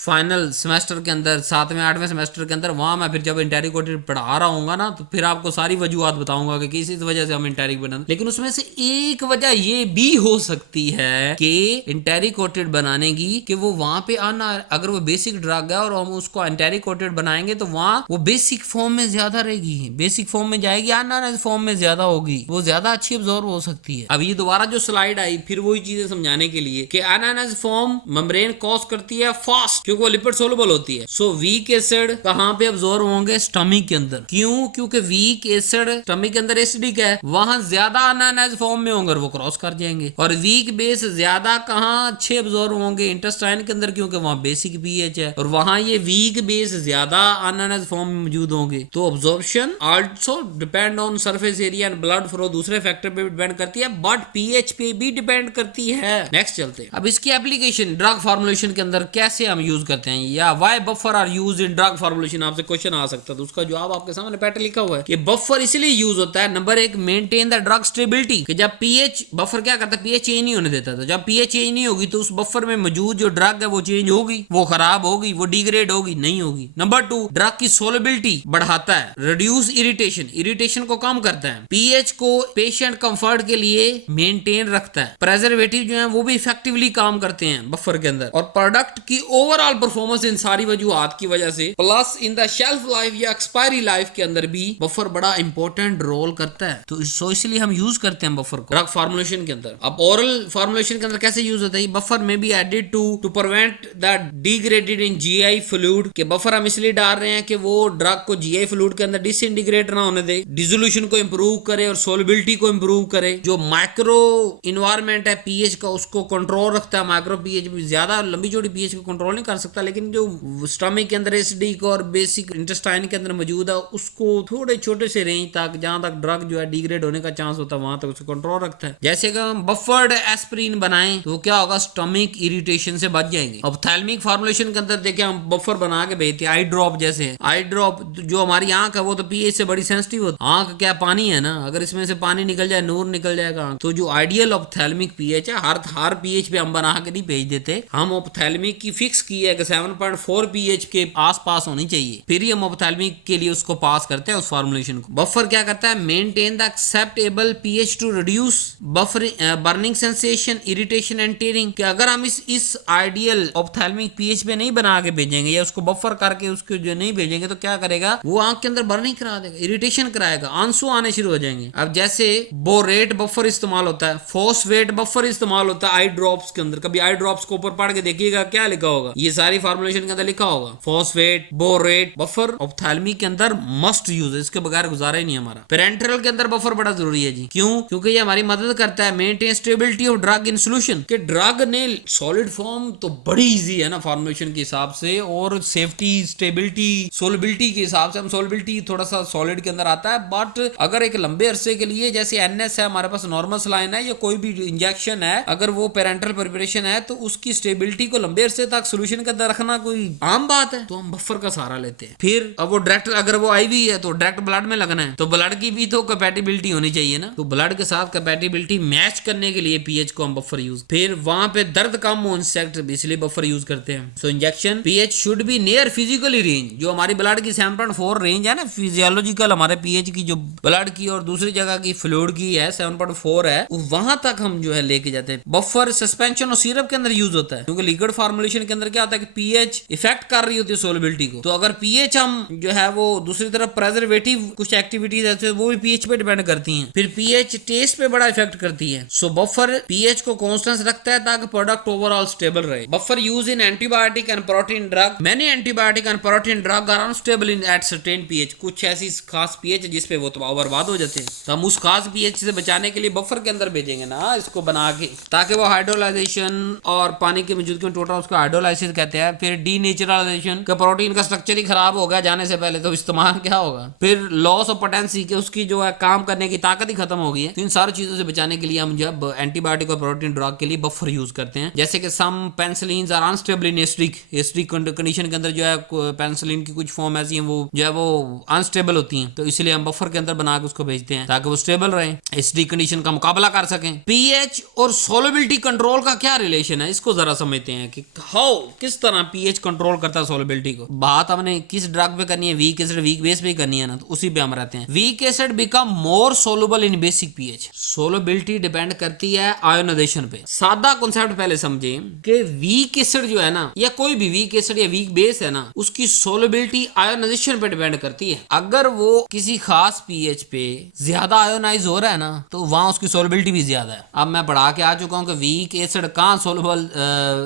फाइनल सेमेस्टर के अंदर 7वें 8वें सेमेस्टर के अंदर वहां मैं फिर जब एंटेरी कोटेड पढ़ा रहा हूँ ना तो फिर आपको सारी वजूहत बताऊंगा कि किस वजह से हम एंटेरिक बना, लेकिन उसमें से एक वजह ये भी हो सकती है कि एंटेरी कोटेड बनाने की कि वो वहां पे आना, अगर वो बेसिक ड्रग है और हम उसको एंटेरी कोटेड बनाएंगे तो वहां वो बेसिक फॉर्म में ज्यादा रहेगी, बेसिक फॉर्म में जाएगी, अनआयोनाइज्ड फॉर्म में ज्यादा होगी, वो ज्यादा अच्छी अब्सॉर्ब हो सकती है। अब ये दोबारा जो स्लाइड आई फिर वही चीजें समझाने के लिए कि अनआयोनाइज्ड फॉर्म मेम्ब्रेन कॉज करती है फास्ट क्योंकि वो लिपिड सोलुबल होती है। सो वीक एसिड कहां पे अब्सॉर्ब होंगे? स्टमक के अंदर। क्यों? क्योंकि वीक एसिड स्टमक के अंदर एसिडिक है, वहां ज्यादा अनआयोनाइज्ड फॉर्म में होंगे, वो क्रॉस कर जाएंगे। और वीक बेस ज्यादा कहां अच्छे अब्सॉर्ब होंगे? इंटेस्टाइन के अंदर, क्योंकि वहां बेसिक पीएच है और वहां ये वीक बेस ज्यादा अनआयोनाइज्ड फॉर्म में मौजूद होंगे। तो absorption also depend on surface area and blood flow, दूसरे फैक्टर पे भी डिपेंड करती है, बट पीएच पे भी डिपेंड करती है। नेक्स्ट चलते हैं। अब इसकी एप्लीकेशन ड्रग फार्मुलेशन के अंदर कैसे हम यूज करते हैं, या why buffer are used in drug formulation, आपसे क्वेश्चन आ सकता है तो उसका जवाब आपके सामने पैटर्न लिखा हुआ है कि बफर इसलिए यूज होता है, number 1 maintain the drug stability, कि जब पीएच बफर क्या करता है, पीएच चेंज नहीं होने देता था। जब पीएच चेंज नहीं होगी तो उस बफर में मौजूद जो ड्रग है वो चेंज होगी, वो खराब होगी, वो डिग्रेड होगी, नहीं होगी। नंबर 2 ड्रग की सोलेबिलिटी बढ़ाता है, रिड्यूस इरिटेशन, इरिटेशन को कम करता है, पीएच को पेशेंट कंफर्ट के लिए मेंटेन रखता है, प्रेजर्वेटिव जो है वो भी इफेक्टिवली काम करते हैं बफर के अंदर, और प्रोडक्ट की ओवरऑल परफॉर्मेंस इन सारी वजूहात की वजह से, plus in the shelf life या एक्सपायरी लाइफ के अंदर भी बफर बड़ा इंपॉर्टेंट रोल करता है। तो इसलिए हम यूज करते हैं बफर को ड्रग फार्मुलेशन के अंदर। अब ओरल फार्मुलेशन के अंदर कैसे यूज होता है? बफर में be added to prevent the degraded in GI fluid, के बफर हम इसलिए डाल रहे हैं कि वो ड्रग को जीआई फ्लूइड के अंदर डिसइंटीग्रेट ना होने दे, डिसोल्यूशन को इंप्रूव करे और सोलबिलिटी को इंप्रूव करे। जो माइक्रो इन्वायरमेंट है पीएच का उसको कंट्रोल रखता है, माइक्रो पीएच भी ज्यादा लंबी चौड़ी पीएच को कंट्रोल नहीं कर सकता, लेकिन जो स्टमक के अंदर एसिडिक और बेसिक इंटेस्टाइन के अंदर मौजूद है उसको थोड़े छोटे से रेंज तक जहां तक ड्रग जो है डिग्रेड होने का चांस होता है वहां तक उसको कंट्रोल रखता है। जैसे अगर हम बफर्ड एस्पिरिन बनाएं तो क्या होगा? स्टमक इरिटेशन से बच जाएंगे। अब थैल्मिक फार्मुलेशन के अंदर देखिए हम बफर बना के भेजते हैं, आई ड्रॉप जैसे, आई ड्रॉप जो हमारी आंख है वो तो पीएच से बड़ी सेंसिटिव होती है, आंख क्या पानी है ना, अगर इसमें से पानी निकल जाए नूर निकल जाएगा। तो जो आइडियल ऑप्थेल्मिक पीएच है हर पीएच पे हम बना के नहीं भेज देते, हम ऑप्थेल्मिक की फिक्स की है कि 7.4 पीएच के आसपास होनी चाहिए, फिर ही हम ऑप्थेल्मिक के लिए उसको पास करते हैं उस फार्मुलेशन को। बफर क्या करता है? Maintain the acceptable pH to reduce buffer burning sensation, irritation and tearing, कि अगर हम इस आइडियल ऑप्थेल्मिक पीएच पे नहीं बना के भेजेंगे या उसको बफर करके उसको जो नहीं भेजेंगे तो क्या करेगा? वो आंख के अंदर बर्निंग करा देगा, इरिटेशन कराएगा, आंसू आने शुरू हो जाएंगे। अब जैसे बोरेट बफर इस्तेमाल होता है, फॉस्फेट बफर इस्तेमाल होता है आई ड्रॉप्स के अंदर, कभी आई ड्रॉप्स को ऊपर पढ़ के देखिएगा क्या लिखा होगा, ये सारी फार्मुलेशन के अंदर लिखा होगा फॉस्फेट बोरेट बफर ऑप्थेल्मिक के अंदर मस्ट यूज है, इसके बगैर गुजारा ही नहीं हमारा। पेरेंटरल के अंदर बफर बड़ा जरूरी है जी, क्यों? क्योंकि ये हमारी मदद करता है maintain stability of drug in solution, कि ड्रग ने सॉलिड फॉर्म तो बड़ी इजी है ना फार्मुलेशन के हिसाब से, और सेफ्टी स्टेबिलिटी सोलबिलिटी के हिसाब से हम सोलबिलिटी थोड़ा सा सॉलिड के अंदर आता है, बट अगर एक लंबे अरसे के लिए जैसे एनएस है हमारे पास, नॉर्मल सलाइन है या कोई भी इंजेक्शन है, अगर वो पेरेंटल प्रिपरेशन है तो उसकी स्टेबिलिटी को लंबे अरसे तक सोल्यूशन के अंदर रखना कोई आम बात है, तो हम बफर का सहारा लेते हैं। फिर अब वो डायरेक्ट, अगर वो आईवी है तो डायरेक्ट ब्लड में लगना है, तो ब्लड की भी तो कंपैटिबिलिटी होनी चाहिए ना, तो ब्लड के साथ कंपैटिबिलिटी मैच करने के लिए पीएच को हम बफर यूज, फिर वहां पे दर्द कम हो इंसेक्ट इसलिए बफर यूज करते हैं। So injection pH should be near physically range, जो हमारी ब्लड की 7.4 रेंज है ना फिजियोलॉजिकल हमारे पीएच की, जो ब्लड की और दूसरी जगह की फ्लूइड की है 7.4 है, वहां तक हम जो है लेके जाते हैं। बफर सस्पेंशन और सिरप के अंदर यूज होता है, क्योंकि लिक्विड फार्मुलेशन के अंदर क्या होता है कि पीएच इफेक्ट कर रही होती है सोलबिलिटी को, तो अगर पीएच हम जो है वो दूसरी तरफ प्रेजर्वेटिव कुछ एक्टिविटीज है वो भी पीएच पे डिपेंड करती हैं, फिर पीएच टेस्ट पे बड़ा इफेक्ट करती है। सो बफर पीएच को कांस्टेंट रखता है ताकि प्रोडक्ट ओवरऑल स्टेबल रहे। Buffer use in antibiotic and protein drug drug many antibiotic and protein drug are unstable in at certain pH. कुछ ऐसी खास पीएच है जिसपे वो तबाह बर्बाद हो जाते हैं, तो हम उस खास पीएच से बचाने के लिए बफर के अंदर भेजेंगे ना इसको बना के, ताकि वो हाइड्रोलाइजेशन और पानी की मौजूदगी में टोटल उसको हाइड्रोलाइसिस कहते हैं। फिर डीनेचुरलाइजेशन का प्रोटीन का स्ट्रक्चर ही खराब हो गया जाने से पहले, तो इस्तेमाल क्या होगा। फिर लॉस ऑफ पोटेंसी के उसकी जो है काम करने की ताकत ही खत्म हो गई है। तो इन सारी चीजों से बचाने के लिए हम जब एंटीबायोटिक और प्रोटीन ड्रग के लिए बफर यूज करते हैं, जैसे कि some penicillin are unstable in acidic condition के अंदर जो है पेनिसिलिन की कुछ फॉर्म ऐसी हैं वो जो है वो अनस्टेबल होती हैं, तो इसलिए हम बफर के अंदर बना के उसको भेजते हैं ताकि वो स्टेबल रहे, एसिडिक कंडीशन का मुकाबला कर सकें। पीएच और सोलबिलिटी कंट्रोल का क्या रिलेशन है, इसको जरा समझते हैं कि हाउ किस तरह पीएच कंट्रोल करता है सोलबिलिटी को। बात हमने किस ड्रग पे करनी है, वीक एसिड वीक बेस पे करनी है ना, तो उसी पे हम रहते हैं। Weak acid become more soluble in basic pH. Solubility depend करती है आयोनाइजेशन पे। सादा कॉन्सेप्ट पहले समझे कि वीक एसिड जो है ना, या कोई भी वीक एसिड या वीक बेस है ना, उसकी सोलबिलिटी आयोनाइजेशन पे डिपेंड करती है। अगर वो किसी खास पीएच पे ज्यादा आयोनाइज हो रहा है ना, तो वहां उसकी सोलबिलिटी भी ज्यादा है। अब मैं पढ़ा के आ चुका हूं कि वीक एसिड कहां सोलुबल,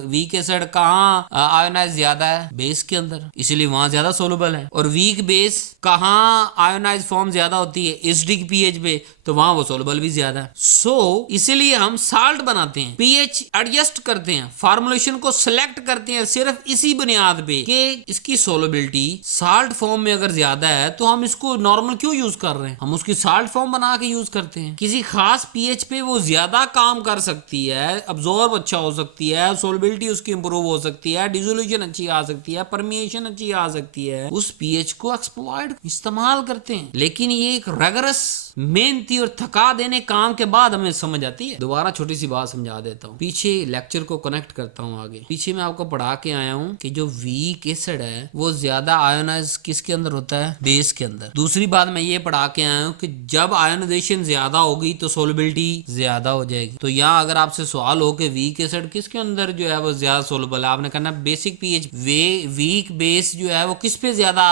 वीक एसिड कहां आयोनाइज ज्यादा है, बेस के अंदर, इसलिए वहां ज्यादा सोलुबल है। और वीक बेस कहां आयोनाइज फॉर्म ज्यादा होती है, एसिडिक पीएच पे, तो वहां वो सोलुबल भी ज्यादा है। सो इसीलिए हम साल्ट बनाते हैं, पीएच एडजस्ट करते हैं, फार्मूलेशन को सिलेक्ट करते हैं सिर्फ इसी बुनियाद पे कि इसकी सोलबिलिटी साल्ट फॉर्म में अगर ज्यादा है तो हम इसको नॉर्मल क्यों यूज कर रहे हैं, हम उसकी साल्ट फॉर्म बना के यूज करते हैं। किसी खास पीएच पे वो ज्यादा काम कर सकती है, अब्जॉर्ब अच्छा हो सकती है, सोलबिलिटी उसकी इंप्रूव हो सकती है, डिसोल्यूशन अच्छी आ सकती है, परमिएशन अच्छी आ सकती है, उस पीएच को एक्सप्लॉइट इस्तेमाल करते हैं। लेकिन ये एक रेगरस मेहनती और थका देने काम के बाद हमें समझ आती है। दोबारा छोटी सी बात समझा देता हूँ, पीछे लेक्चर को कनेक्ट करता हूँ आगे। पीछे मैं आपको पढ़ा के आया हूँ कि जो वीक एसिड है वो ज्यादा आयोनाइज किसके अंदर होता है, बेस के अंदर। दूसरी बात मैं ये पढ़ा के आया हूँ कि जब आयोनाइजेशन ज्यादा होगी तो सोलबिलिटी ज्यादा हो जाएगी। तो यहाँ अगर आपसे सवाल हो कि वीक एसिड किसके अंदर जो है वो ज्यादा सोलबल है, आपने कहना बेसिक पीएच। वीक बेस जो है वो किस पे ज्यादा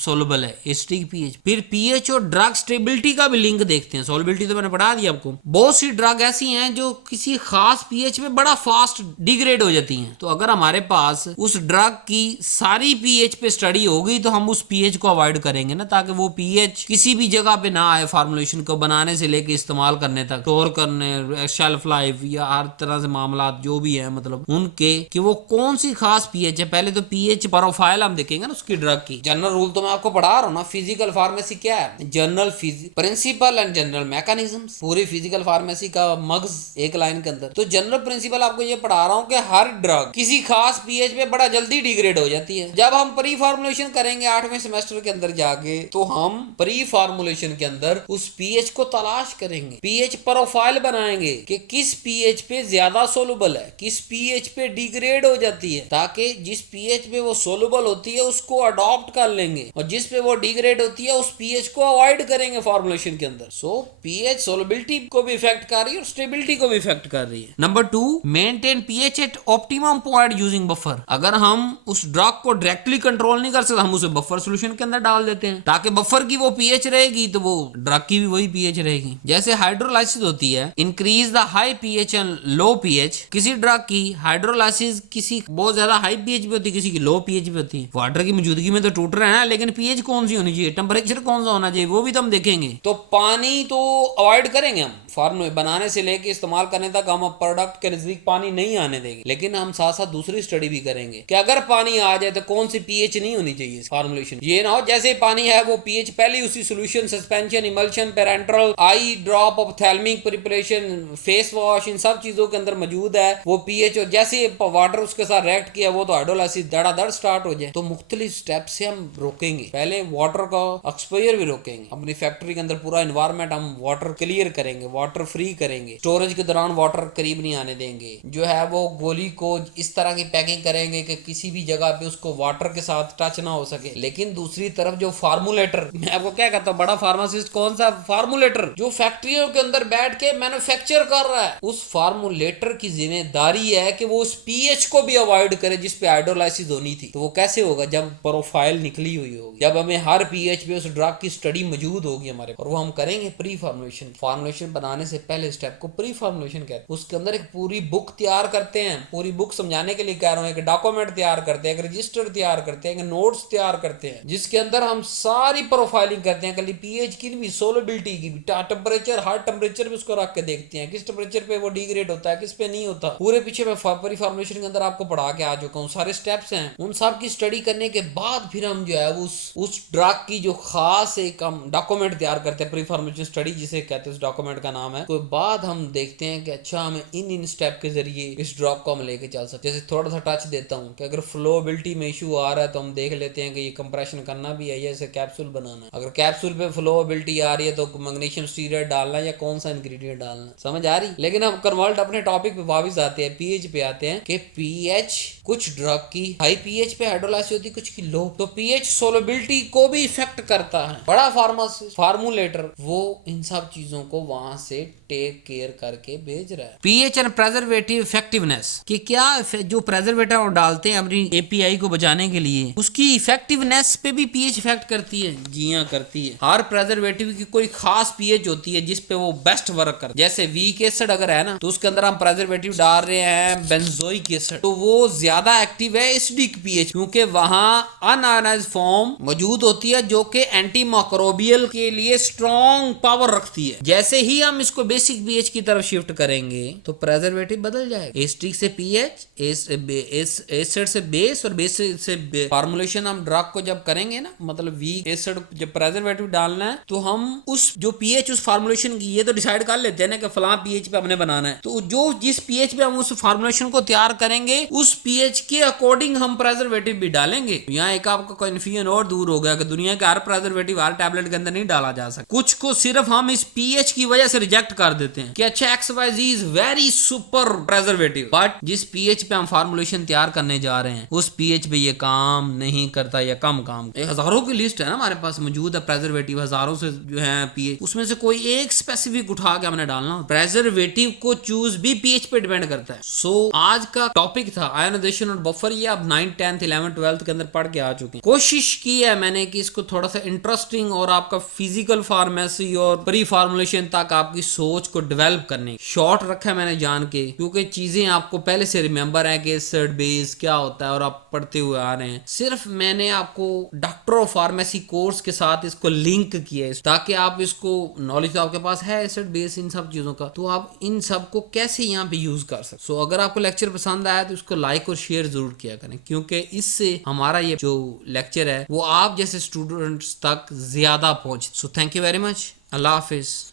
सोलबल है, एसिडिक पीएच। फिर पीएच और ड्रग स्टेबिलिटी का भी लिंक देखते हैं। सोलबिलिटी तो मैंने पढ़ा दिया आपको। बहुत सी ड्रग ऐसी हैं जो किसी खास पीएच में बड़ा फास्ट डिग्रेड हो जाती हैं, तो अगर हमारे पास उस ड्रग की सारी पीएच पे स्टडी होगी तो हम उस पीएच को अवॉइड करेंगे ना, ताकि वो पीएच किसी भी जगह पे ना आए, फार्मूलेशन को बनाने से लेके इस्तेमाल करने तक, स्टोर करने, शेल्फ लाइफ या हर तरह से मामला जो भी है, मतलब उनके कि वो कौन सी खास पीएच है। पहले तो पीएच प्रोफाइल हम देखेंगे ना उसकी ड्रग की। जनरल रूल तो मैं आपको पढ़ा रहा हूँ ना, फिजिकल फार्मेसी क्या है, general principle and general mechanisms, पूरी फिजिकल फार्मेसी का मगज एक लाइन के अंदर। तो जनरल प्रिंसिपल आपको ये पढ़ा रहा हूँ कि हर ड्रग किसी खास पीएच पे बड़ा जल्दी डिग्रेड हो जाती है। जब हम प्री फार्मूलेशन करेंगे 8वें सेमेस्टर के अंदर जाके, तो हम प्री फार्मूलेशन के अंदर उस पीएच को तलाश करेंगे, पीएच प्रोफाइल बनाएंगे कि किस पीएच पे ज्यादा सोलुबल है, किस पीएच पे डिग्रेड हो जाती है, ताकि जिस पीएच पे वो सोलुबल होती है उसको अडॉप्ट कर लेंगे, और जिस पे वो डिग्रेड होती है उस पीएच को अवॉइड करेंगे फार्मूलेशन के अंदर। सो पीएच सोलबिलिटी को भी इफेक्ट कर रही है और स्टेबिलिटी को भी इफेक्ट कर रही है। Number 2, maintain pH at optimum point using buffer. अगर हम उस ड्रग को डायरेक्टली कंट्रोल नहीं कर सकते, हम उसे बफर सॉल्यूशन के अंदर डाल देते हैं, ताकि बफर की वो पीएच रहेगी तो वो ड्रग की भी वही पीएच रहेगी। जैसे हाइड्रोलाइसिस होती है, increase the high pH and low pH. किसी ड्रग की हाइड्रोलाइसिस किसी बहुत ज्यादा हाई पीएच पे होती है, किसी की लो पीएच पे होती है। वाटर की मौजूदगी में तो टूट रहे हैं, लेकिन पीएच कौन सी होनी चाहिए, टेम्परेचर कौन सा होना चाहिए, वो भी तो हम देखेंगे। तो पानी तो अवॉइड करेंगे हम, फार्मूले बनाने से लेके इस्तेमाल करने तक हम प्रोडक्ट के नजदीक पानी नहीं आने देंगे, लेकिन हम साथ साथ दूसरी स्टडी भी करेंगे कि अगर पानी आ जाए तो कौन सी पीएच नहीं होनी चाहिए फार्मूलेशन। ये ना हो जैसे पानी है वो पीएच पहले उसी solution, suspension, emulsion, parenteral, eye drop, ophthalmic preparation, face wash, इन सब चीजों के अंदर मौजूद है वो पीएच, और जैसे वाटर उसके साथ रिएक्ट किया वो तो हाइड्रोलाइसिस धड़ाधड़ स्टार्ट हो जाए। तो मुख्तलिफ स्टेप से हम रोकेंगे, पहले वाटर का एक्सपोजर भी रोकेंगे, अपनी फैक्ट्री के अंदर पूरा एनवायरमेंट हम वाटर क्लियर करेंगे, वाटर फ्री करेंगे, स्टोरेज के दौरान वाटर करीब नहीं आने देंगे, जो है वो गोली को इस तरह की पैकिंग करेंगे कि किसी भी जगह पे उसको वाटर के साथ टच ना हो सके। लेकिन दूसरी तरफ जो फार्मूलेटर, मैं आपको क्या कहता हूँ, बड़ा फार्मासिस्ट कौन सा, फार्मूलेटर जो फैक्ट्रियों के अंदर बैठ के मैन्युफैक्चर कर रहा है, उस फार्मूलेटर की जिम्मेदारी है कि वो उस पीएच को भी अवॉइड करे जिस पे हाइड्रोलाइसिस होनी थी। तो वो कैसे होगा, जब प्रोफाइल निकली हुई होगी, जब हमें हर पीएच पे उस ड्रग की स्टडी मौजूद होगी हमारे, और वो हम हम करेंगे प्री फार्मुलेशन। फार्मुलेशन बनाने से पहले स्टेप को प्री फार्मुलेशन कहते हैं। उसके अंदर एक पूरी बुक तैयार करते हैं। पूरी बुक समझाने के लिए कह रहा हूं, एक डॉक्यूमेंट तैयार करते हैं, एक रजिस्टर तैयार करते हैं, एक नोट्स तैयार करते हैं, जिसके अंदर हम सारी प्रोफाइलिंग करते हैं। कल पीएच की भी, सोलबिलिटी की भी, टेम्परेचर, हार्ट टेम्परेचर भी उसको रख के देखते हैं, किस टेम्परेचर पे वो डिग्रेड होता है, किस पे नहीं होता। पूरे पीछे मैं प्री फार्मुलेशन के अंदर आपको पढ़ा के आ चुका हूँ, सारे स्टेप्स हैं। उन सब की स्टडी करने के बाद फिर हम जो है उस ड्रग की जो खास एक हम डॉक्यूमेंट तैयार करते हैं, प्री फार्मुलेशन स्टडी जिसे कहते हैं, उस डॉक्यूमेंट का नाम है। तो बाद हम देखते हैं कि अच्छा हमें इन स्टेप के जरिए इस ड्रग को हम लेके चल सकते। जैसे थोड़ा सा टच देता हूँ कि अगर फ्लोबिलिटी में इशू आ रहा है तो हम देख लेते हैं कि ये कंप्रेशन करना भी है या इसे कैप्सूल बनाना है। अगर कैप्सूल पे फ्लोबिलिटी आ रही है तो मैग्नीशियम स्टीरॉयड डालना या कौन सा इंग्रेडिएंट डालना, समझ आ रही। लेकिन हम कन्वर्ट अपने टॉपिक पे वापस आते हैं, पीएच पे आते हैं कि पीएच कुछ ड्रग की हाई पीएच पे हाइड्रोलाइसिस होती है, कुछ की लो। तो पीएच सोलबिलिटी को भी इफेक्ट करता है। बड़ा फार्मूलेटर वो इन सब चीजों को वहां से टेक केयर करके भेज रहा है। पीएच एंड प्रेजर्वेटिव इफेक्टिवनेस कि क्या जो प्रेजर्वेटिव हम डालते हैं अपनी एपीआई को बचाने के लिए, उसकी इफेक्टिवनेस पे भी पीएच इफेक्ट करती है। जी हाँ, करती है। हर प्रेजर्वेटिव की कोई खास पीएच होती है जिस पे वो बेस्ट वर्क कर। जैसे वीक एसिड अगर है ना, तो उसके अंदर हम प्रेजर्वेटिव डाल रहे हैं बेंजोइक एसिड, तो वो ज्यादा एक्टिव है एसिडिक पीएच, क्योंकि वहां अनआयनाइज्ड फॉर्म मौजूद होती है जो कि एंटी माइक्रोबियल के लिए स्ट्रॉन्ग पावर रखती है। जैसे ही हम इसको बेसिक पीएच की तरफ शिफ्ट करेंगे तो प्रेजर्वेटिव बदल जाएगा। एसिडिक से पीएच, एसिड से बेस, और बेस से फार्मूलेशन हम ड्रग को जब करेंगे ना, मतलब वीक एसिड जब प्रेजर्वेटिव डालना है तो हम उस जो पीएच उस फार्मूलेशन की ये तो डिसाइड कर लेते हैं ना कि फलां पीएच पे हमने बनाना है, तो जो जिस पीएच पे हम उस फार्मूलेशन को तैयार करेंगे उस पीएच के अकॉर्डिंग हम प्रेजर्वेटिव भी डालेंगे। यहाँ एक आपका कंफ्यूजन और दूर हो गया कि दुनिया के हर प्रेजर्वेटिव हर टैबलेट के अंदर नहीं डाला जा सकता। कुछ को सिर्फ हम इस पीएच की वजह से रिजेक्ट कर देते हैं कि अच्छा XYZ is very super preservative, but जिस पीएच पे हम फार्मूलेशन तैयार करने जा रहे हैं उस पीएच पे ये काम नहीं करता या कम काम। हजारों की लिस्ट है ना हमारे पास मौजूद है प्रेजर्वेटिव, हजारों से जो है पीएच, उसमें से कोई एक स्पेसिफिक उठा के हमने डालना। प्रेजर्वेटिव को चूज भी पीएच पे डिपेंड करता है। सो आज का टॉपिक था आयोनाइजेशन और बफर। ये आप 9th 10th 11th 12th के अंदर पढ़ के आ चुके हैं। कोशिश की है मैंने कि इसको थोड़ा सा इंटरेस्टिंग और आपका फिजिकल फार्मेसी और प्री फार्मुलेशन तक आपकी सोच को डेवलप करने शॉर्ट रखा है मैंने जान के, क्योंकि चीजें आपको पहले से रिमेंबर है कि एसिड बेस क्या होता है और आप पढ़ते हुए आ रहे हैं। सिर्फ मैंने आपको डॉक्टर ऑफ फार्मेसी कोर्स के साथ इसको लिंक किया है ताकि आप इसको नॉलेज तो आपके पास है एसिड बेस इन सब चीजों का, तो आप इन सब को कैसे यहाँ पे यूज कर सकते। सो अगर आपको लेक्चर पसंद आया तो इसको लाइक और शेयर जरूर किया करें, क्योंकि इससे हमारा ये जो लेक्चर है वो आप जैसे स्टूडेंट्स तक ज्यादा पहुंचे। So thank you very much. Allah Hafiz.